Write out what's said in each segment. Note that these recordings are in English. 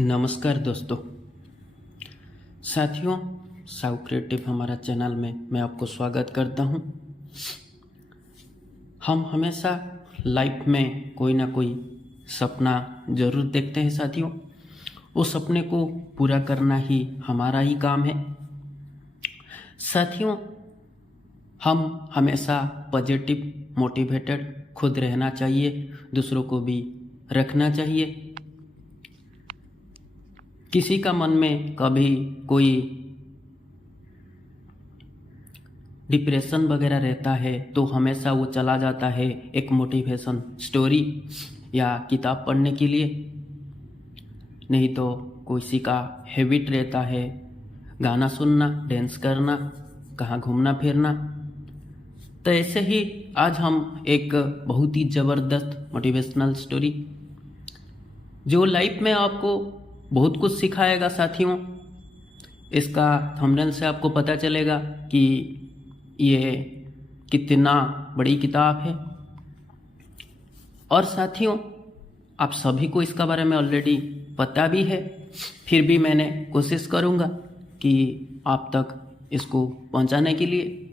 नमस्कार दोस्तों। साथियों, साउ क्रिएटिव हमारा चैनल में मैं आपको स्वागत करता हूं। हम हमेशा लाइफ में कोई ना कोई सपना ज़रूर देखते हैं साथियों। उस सपने को पूरा करना ही हमारा ही काम है साथियों। हम हमेशा पॉजिटिव मोटिवेटेड खुद रहना चाहिए, दूसरों को भी रखना चाहिए। किसी का मन में कभी कोई डिप्रेशन वगैरह रहता है तो हमेशा वो चला जाता है एक मोटिवेशन स्टोरी या किताब पढ़ने के लिए। नहीं तो किसी का हैबिट रहता है गाना सुनना, डांस करना, कहाँ घूमना फिरना। तो ऐसे ही आज हम एक बहुत ही ज़बरदस्त मोटिवेशनल स्टोरी जो लाइफ में आपको बहुत कुछ सिखाएगा साथियों। इसका थंबनेल से आपको पता चलेगा कि ये कितना बड़ी किताब है। और साथियों, आप सभी को इसका बारे में ऑलरेडी पता भी है, फिर भी मैंने कोशिश करूँगा कि आप तक इसको पहुँचाने के लिए।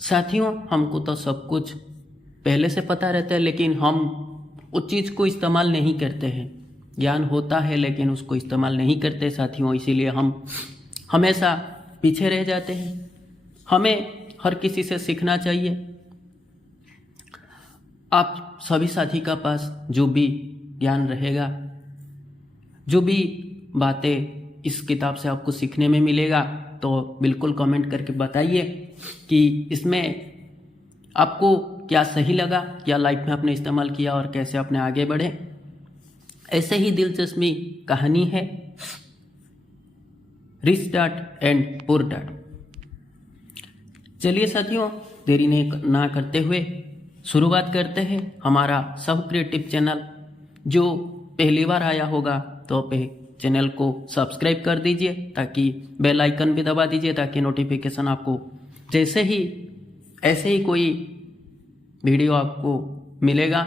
साथियों, हमको तो सब कुछ पहले से पता रहता है, लेकिन हम उस चीज़ को इस्तेमाल नहीं करते हैं। ज्ञान होता है लेकिन उसको इस्तेमाल नहीं करते साथियों, इसीलिए हम हमेशा पीछे रह जाते हैं। हमें हर किसी से सीखना चाहिए। आप सभी साथी का पास जो भी ज्ञान रहेगा, जो भी बातें इस किताब से आपको सीखने में मिलेगा, तो बिल्कुल कमेंट करके बताइए कि इसमें आपको क्या सही लगा, क्या लाइफ में आपने इस्तेमाल किया और कैसे आपने आगे बढ़े। ऐसे ही दिलचस्पी कहानी है rich dad and poor dad. चलिए साथियों, देरी ना करते हुए शुरुआत करते हैं। हमारा सब क्रिएटिव चैनल जो पहली बार आया होगा तो चैनल को सब्सक्राइब कर दीजिए, ताकि बेल आइकन भी दबा दीजिए, ताकि नोटिफिकेशन आपको जैसे ही ऐसे ही कोई वीडियो आपको मिलेगा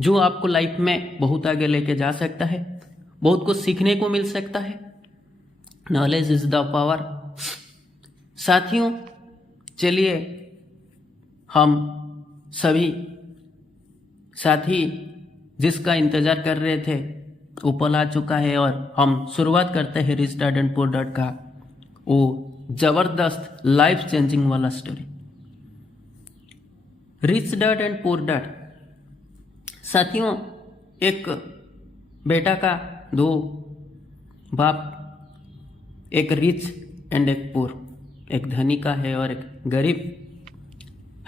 जो आपको लाइफ में बहुत आगे लेके जा सकता है, बहुत कुछ सीखने को मिल सकता है। Knowledge is the power. साथियों, चलिए हम सभी साथी जिसका इंतज़ार कर रहे थे वो पल आ चुका है और हम शुरुआत करते हैं rich dad and poor dad का वो ज़बरदस्त लाइफ चेंजिंग वाला story, rich dad and poor dad. साथियों, एक बेटा का दो बाप, एक रिच एंड एक पुअर, एक धनी का है और एक गरीब।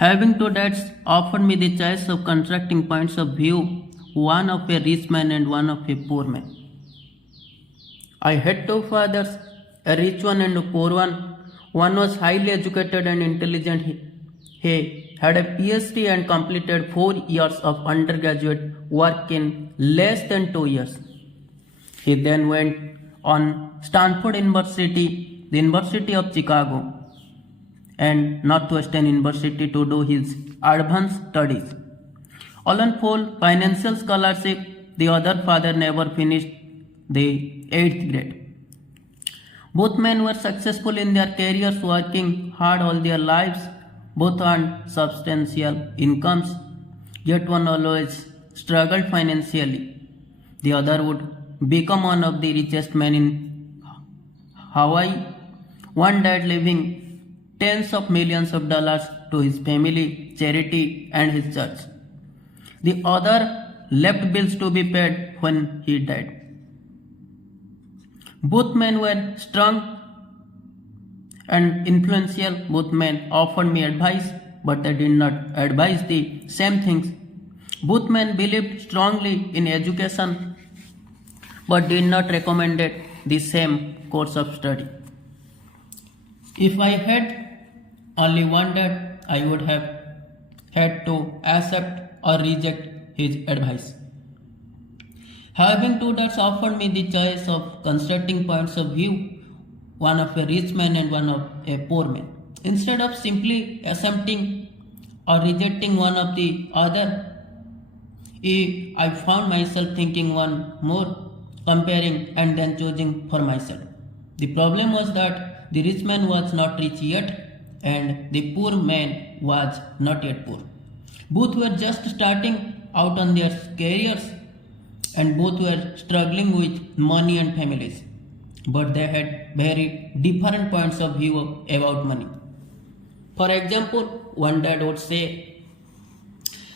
Having two dads offered me the choice of constructing points of view, one of a rich man and one of a poor man. I had two fathers, a rich one and a poor one. One was highly educated and intelligent. He had a PhD and completed 4 years of undergraduate work in less than 2 years. He then went on Stanford University, the University of Chicago, and Northwestern University to do his advanced studies. On full financial scholarship, the other father never finished the 8th grade. Both men were successful in their careers, working hard all their lives. Both earned substantial incomes, yet one always struggled financially. The other would become one of the richest men in Hawaii. One died leaving tens of millions of dollars to his family, charity, and his church. The other left bills to be paid when he died. Both men were strong and influential. Both men offered me advice, but they did not advise the same things. Both men believed strongly in education, but did not recommend the same course of study. If I had only one dad, I would have had to accept or reject his advice. Having two dads offered me the choice of constructing points of view, one of a rich man and one of a poor man. Instead of simply accepting or rejecting one of the other, I found myself thinking one more comparing and then choosing for myself. The problem was that the rich man was not rich yet and the poor man was not yet poor. Both were just starting out on their careers and both were struggling with money and families. But they had very different points of view about money. For example, one dad would say,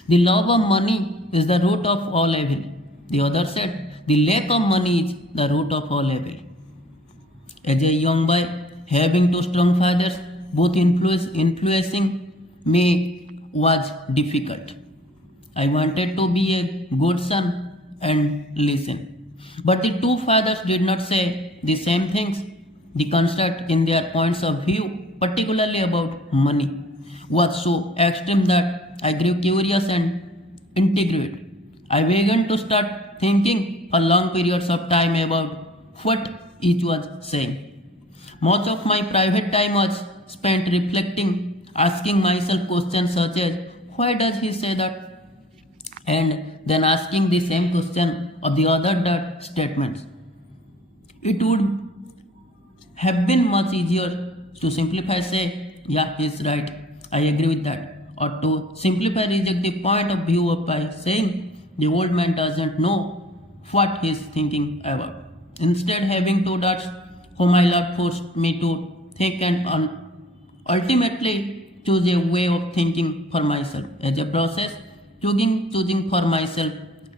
the love of money is the root of all evil. The other said, the lack of money is the root of all evil. As a young boy, having two strong fathers, both influencing me was difficult. I wanted to be a good son and listen. But the two fathers did not say the same things. The contrast in their points of view, particularly about money, was so extreme that I grew curious and intrigued. I began to start thinking for long periods of time about what each was saying. Much of my private time was spent reflecting, asking myself questions such as, why does he say that? And then asking the same question of the other dad statements. It would have been much easier to simplify, say, yeah, he's right, I agree with that, or to simplify reject the point of view by saying the old man doesn't know what he's thinking about. Instead, having two dads whom I loved forced me to think and ultimately choose a way of thinking for myself. As a process, choosing for myself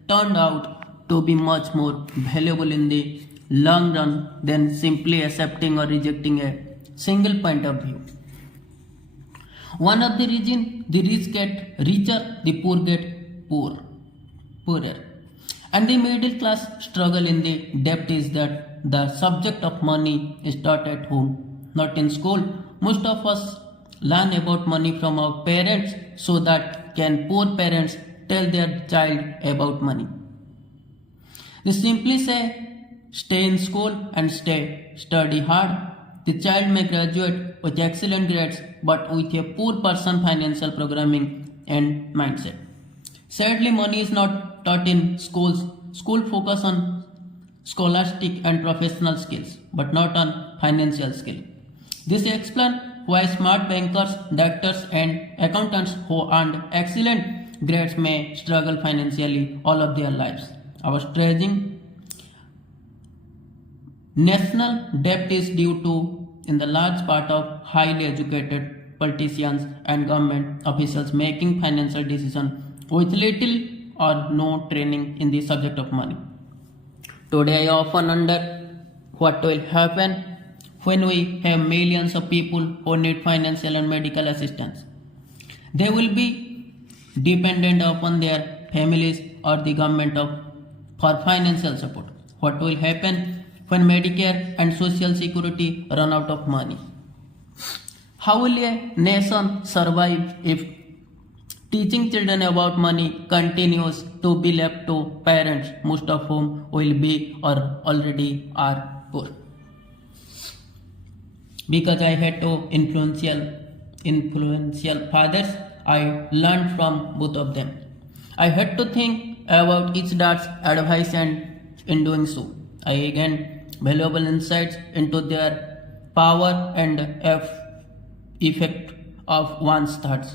turned out to be much more valuable in the long run than simply accepting or rejecting a single point of view. One of the reasons the rich get richer, the poor get poorer. And the middle class struggle in the debt is that the subject of money is taught at home, not in school. Most of us learn about money from our parents, so that can poor parents tell their child about money? They simply say, stay in school and study hard. The child may graduate with excellent grades but with a poor person financial programming and mindset. Sadly, money is not taught in schools. School focus on scholastic and professional skills but not on financial skill. This explains why smart bankers, doctors and accountants who earned excellent grades may struggle financially all of their lives. Our staging national debt is due to, in the large part, of highly educated politicians and government officials making financial decisions with little or no training in the subject of money. Today I often wonder what will happen when we have millions of people who need financial and medical assistance. They will be dependent upon their families or the government for financial support. What will happen when Medicare and Social Security run out of money? How will a nation survive if teaching children about money continues to be left to parents, most of whom will be or already are poor? Because I had two influential fathers, I learned from both of them. I had to think about each dad's advice, and in doing so, I gained valuable insights into their power and effect of one's thoughts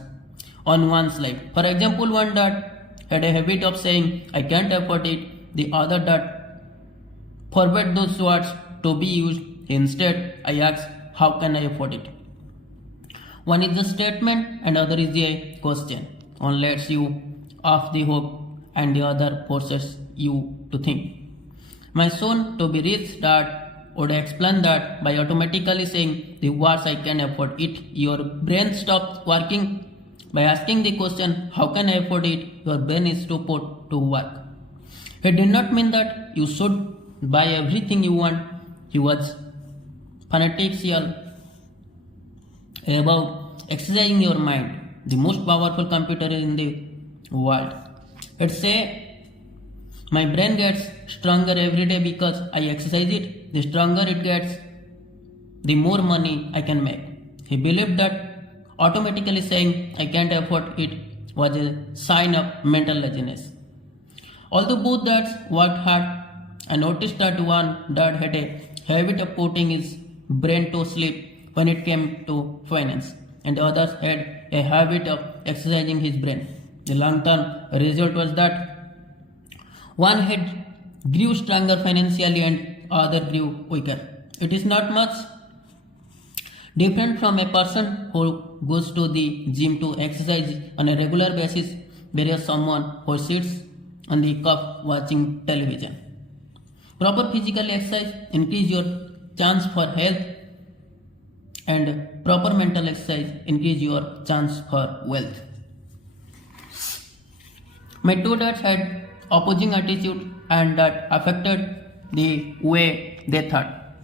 on one's life. For example, one dad had a habit of saying, I can't afford it. The other dad forbade those words to be used. Instead, I asked, how can I afford it? One is a statement and other is a question. One lets you off the hook and the other forces you to think. My soon to be rich dad would explain that by automatically saying the words I can afford it, your brain stops working. By asking the question, how can I afford it, your brain is to put to work. He did not mean that you should buy everything you want. He was fanatical about exercising your mind, the most powerful computer in the world. It's say my brain gets stronger every day because I exercise it. The stronger it gets, the more money I can make. He believed that automatically saying I can't afford it was a sign of mental laziness. Although both dads worked hard I noticed that one dad had a habit of putting his brain to sleep when it came to finance, and the others had a habit of exercising his brain. The long term result was that one head grew stronger financially and other grew weaker. It is not much different from a person who goes to the gym to exercise on a regular basis versus someone who sits on the couch watching television. Proper physical exercise increase your chance for health, and proper mental exercise increase your chance for wealth. My two dads had opposing attitude and that affected the way they thought.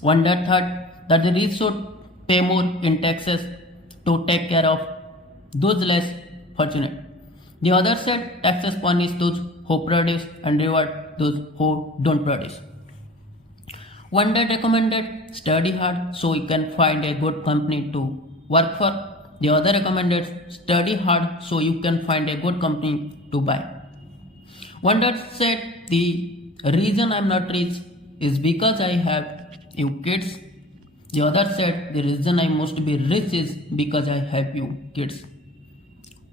One dad thought that the rich should pay more in taxes to take care of those less fortunate. The other said taxes punish those who produce and reward those who don't produce. One dad recommended study hard so you can find a good company to work for. The other recommended study hard so you can find a good company to buy. One dad said the reason I'm not rich is because I have you kids. The other said the reason I must be rich is because I have you kids.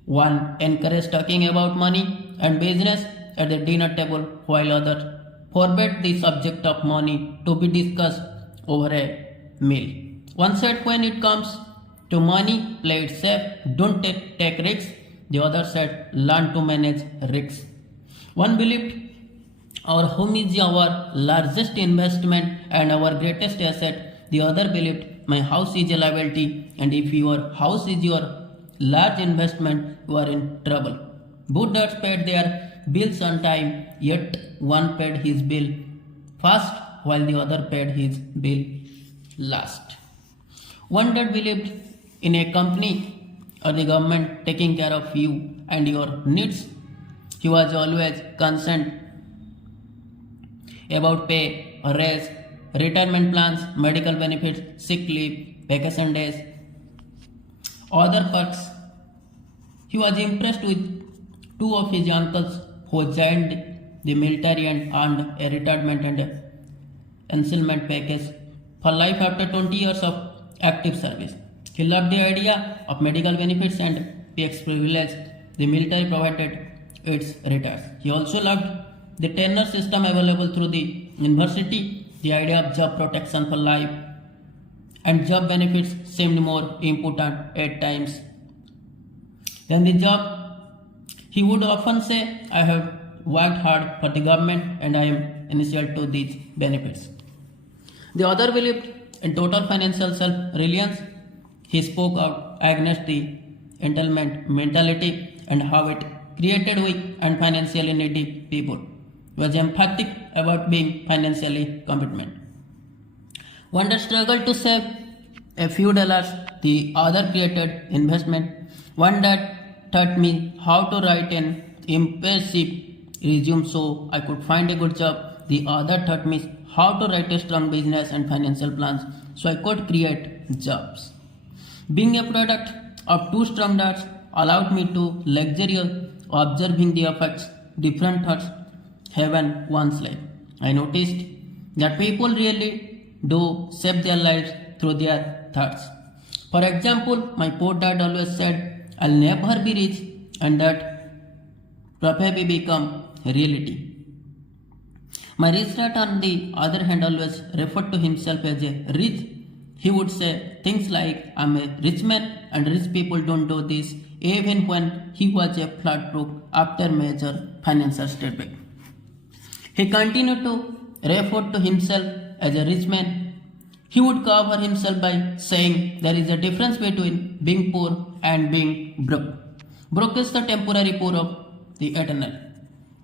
One encouraged talking about money and business at the dinner table while other forbade the subject of money to be discussed over a meal. One said when it comes to money, play it safe, don't take risks. The other said learn to manage risks. One believed our home is our largest investment and our greatest asset. The other believed my house is a liability, and if your house is your large investment, you are in trouble. Both dads paid their bills on time, yet one paid his bill first while the other paid his bill last. One dad believed in a company or the government taking care of you and your needs. He was always concerned about pay, raise, retirement plans, medical benefits, sick leave, vacation days, other perks. He was impressed with two of his uncles who joined the military and earned a retirement and enlistment package for life after 20 years of active service. He loved the idea of medical benefits and tax privilege the military provided its retires. He also loved the tenure system available through the university. The idea of job protection for life and job benefits seemed more important at times than the job. He would often say, I have worked hard for the government and I am initial to these benefits. The other believed in total financial self-reliance. He spoke out against the entitlement mentality and how it created weak and financially needy people. He was emphatic about being financially competent. One that struggled to save a few dollars, the other created investment. One that taught me how to write an impressive resume so I could find a good job. The other taught me how to write a strong business and financial plans so I could create jobs. Being a product of two strong dads allowed me to luxury observing the effects different thoughts have on one's life. I noticed that people really do shape their lives through their thoughts. For example, my poor dad always said, I'll never be rich, and that probably become reality. My rich dad, on the other hand, always referred to himself as a rich. He would say things like, I'm a rich man and rich people don't do this, even when he was a flat broke after major financial setback. He continued to refer to himself as a rich man. He would cover himself by saying there is a difference between being poor and being broke. Broke is the temporary, poor of the eternal.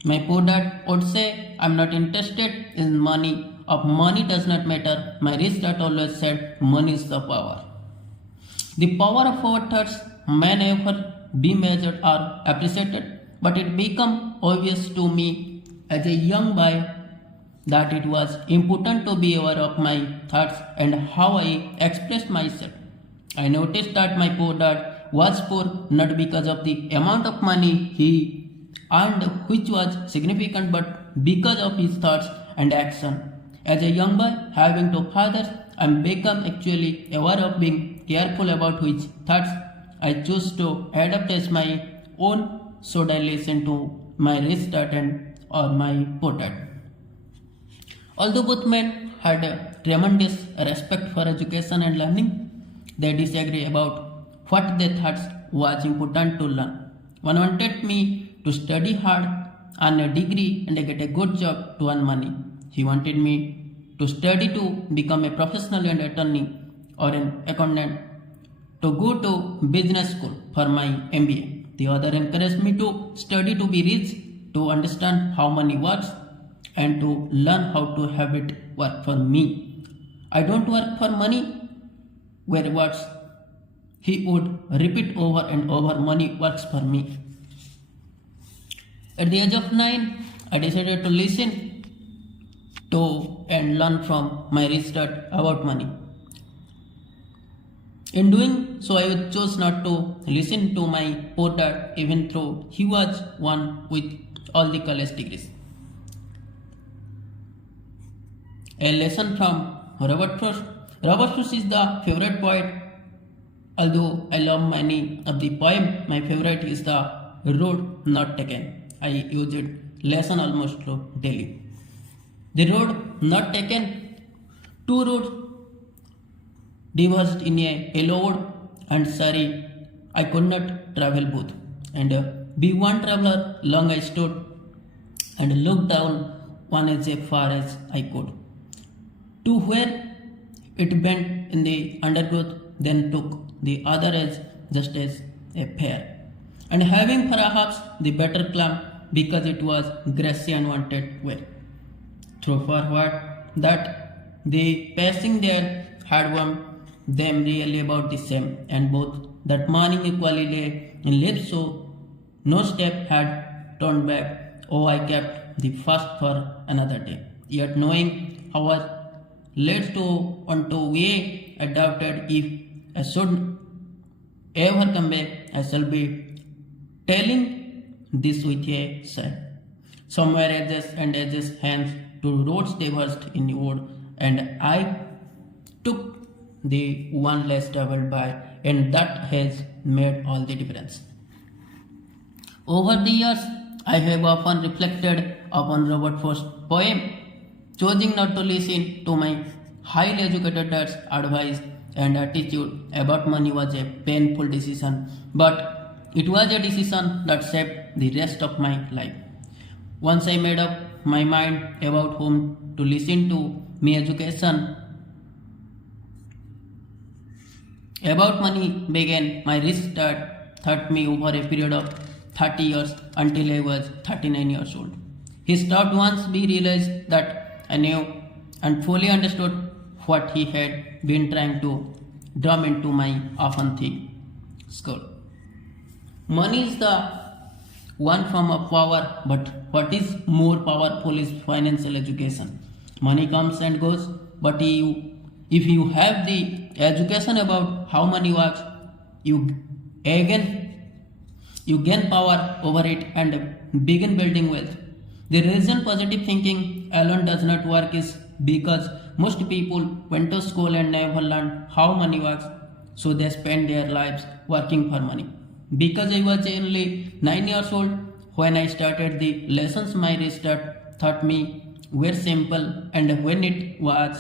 My poor dad would say, I'm not interested in money. Of money does not matter. My rich dad always said, money is the power. The power of our thoughts may never be measured or appreciated, but it became obvious to me as a young boy that it was important to be aware of my thoughts and how I expressed myself. I noticed that my poor dad was poor not because of the amount of money he earned, which was significant, but because of his thoughts and action. As a young boy, having two fathers, I become actually aware of being careful about which thoughts I choose to adopt as my own. Should I listen to my rich dad or my poor dad? Although both men had a tremendous respect for education and learning, they disagree about what they thought was important to learn. One wanted me to study hard, earn a degree, and get a good job to earn money. He wanted me to study to become a professional and attorney or an accountant, to go to business school for my MBA. The other encouraged me to study to be rich, to understand how money works, and to learn how to have it work for me. I don't work for money, were words he would repeat over and over. Money works for me. At the age of 9, I decided to listen to and learn from my rich dad about money. In doing so, I chose not to listen to my poor dad, even though he was one with all the college degrees. A lesson from Robert Frost. Robert Frost is the favorite poet. Although I love many of the poems, my favorite is the Road Not Taken. I use it lesson almost daily. The road not taken, two roads diverged in a yellow wood, and sorry, I could not travel both. And be one traveler, long I stood and looked down one as far as I could, to where it bent in the undergrowth, then took the other edge just as a pair, and having perhaps the better climb because it was grassy and wanted way. Through forward that the passing there had warmed them really about the same, and both that morning equally lay in lips, so no step had turned back. Oh, I kept the first for another day, yet knowing how I was led to onto way, I doubted if I should ever come back. I shall be telling this with a sigh. Somewhere edges and edges hands to roads diverged in the wood, and I took the one less traveled by, and that has made all the difference. Over the years, I have often reflected upon Robert Frost's poem. Choosing not to listen to my highly educated dad's advice and attitude about money was a painful decision, but it was a decision that shaped the rest of my life. Once I made up my mind about whom to listen to, my education about money began. My rich dad taught me over a period of 30 years until I was 39 years old. He stopped once we realized that I knew and fully understood what he had been trying to drum into my often thick skull. Money is the one form of power, but what is more powerful is financial education. Money comes and goes, but if you have the education about how money works, you gain power over it and begin building wealth. The reason positive thinking alone does not work is because most people went to school and never learned how money works, so they spend their lives working for money. Because I was only 9 years old when I started, the lessons my rich dad taught me were simple, and when it was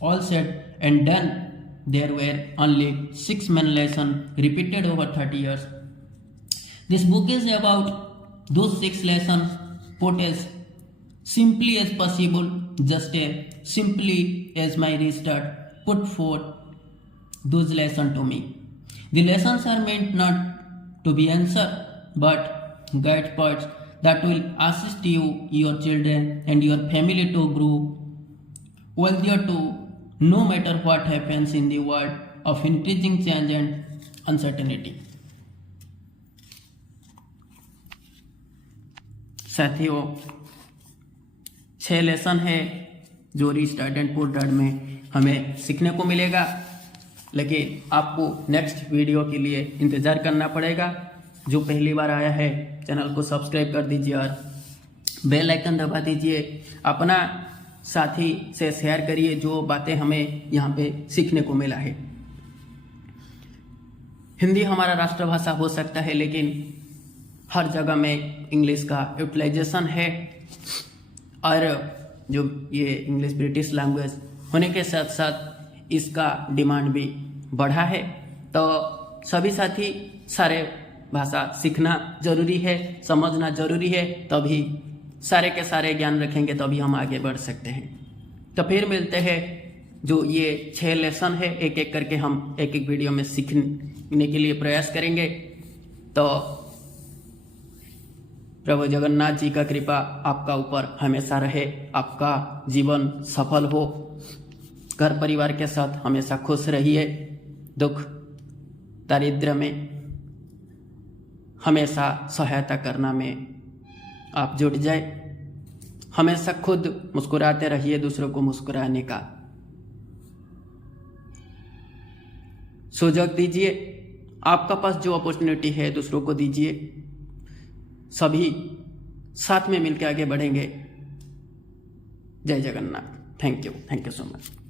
all said and done, there were only 6 main lessons repeated over 30 years. This book is about those 6 lessons put as simply as possible, just as simply as my rich dad put forth those lessons to me. The lessons are meant not to be answer, but guide points that will assist you, your children, and your family to grow wealthier too, no matter what happens in the world of increasing change and uncertainty. साथियों, 6 lesson है जो rich dad and poor dad में हमें सीखने को मिलेगा, लेकिन आपको नेक्स्ट वीडियो के लिए इंतज़ार करना पड़ेगा। जो पहली बार आया है चैनल को सब्सक्राइब कर दीजिए और बेल आइकन दबा दीजिए, अपना साथी से शेयर करिए जो बातें हमें यहाँ पे सीखने को मिला है। हिंदी हमारा राष्ट्रभाषा हो सकता है, लेकिन हर जगह में इंग्लिश का यूटिलाइजेशन है, और जो ये इंग्लिश ब्रिटिश लैंग्वेज होने के साथ साथ इसका डिमांड भी बढ़ा है। तो सभी साथी सारे भाषा सीखना जरूरी है, समझना जरूरी है, तभी सारे के सारे ज्ञान रखेंगे तभी हम आगे बढ़ सकते हैं। तो फिर मिलते हैं, जो ये 6 लेसन है एक एक करके हम एक एक वीडियो में सीखने के लिए प्रयास करेंगे। तो प्रभु जगन्नाथ जी का कृपा आपका ऊपर हमेशा रहे, आपका जीवन सफल हो, घर परिवार के साथ हमेशा खुश रहिए, दुख दारिद्र्य में हमेशा सहायता करना में आप जुट जाए, हमेशा खुद मुस्कुराते रहिए, दूसरों को मुस्कुराने का सुযোগ दीजिए, आपका पास जो अपॉर्चुनिटी है दूसरों को दीजिए, सभी साथ में मिलकर आगे बढ़ेंगे। जय Jagannath. Thank you so much.